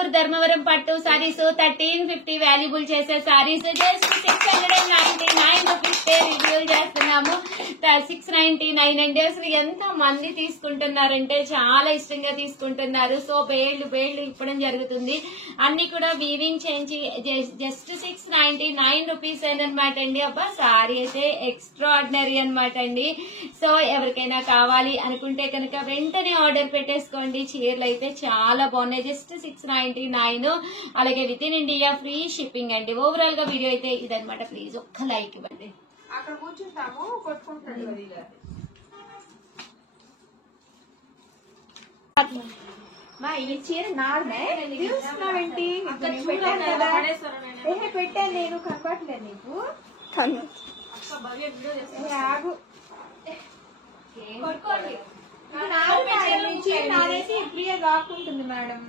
Pure Dharmavaram పట్టు saris 1350 valuable చేసే saris just 699 rupees రివ్యూల్ చేస్తున్నాము. 699 అండి. అసలు ఎంత మంది తీసుకుంటున్నారంటే చాలా ఇష్టంగా తీసుకుంటున్నారు. సో బేళ్లు ఇప్పడం జరుగుతుంది. అన్ని కూడా వీవింగ్ చేంజ్ జస్ట్ 699 రూపీస్ అనమాట అండి. అబ్బా సారీ అయితే ఎక్స్ట్రాడినరీ అనమాట అండి. సో ఎవరికైనా కావాలి అనుకుంటే కనుక వెంటనే ఆర్డర్ పెట్టేసుకోండి. చీరలు అయితే చాలా బాగున్నాయి. జస్ట్ 699. అలాగే with in India free shipping అండి. ఓవరాల్ గా వీడియో అయితే ఇదనమాట. ప్లీజ్ ఒక్క లైక్ ఇవ్వండి. అక్కడ కూర్చుంటాము కొట్టుకుంటాడు. మా ఈ చీర నార్మే చూస్తున్నావేంటి? పెట్టాను కదా, పెట్టాను నేను. కనపడలేదు నీకు? ఆగు కొట్టుకోండి. నాదైతే ఇప్పుడు కాకుంటుంది మేడం.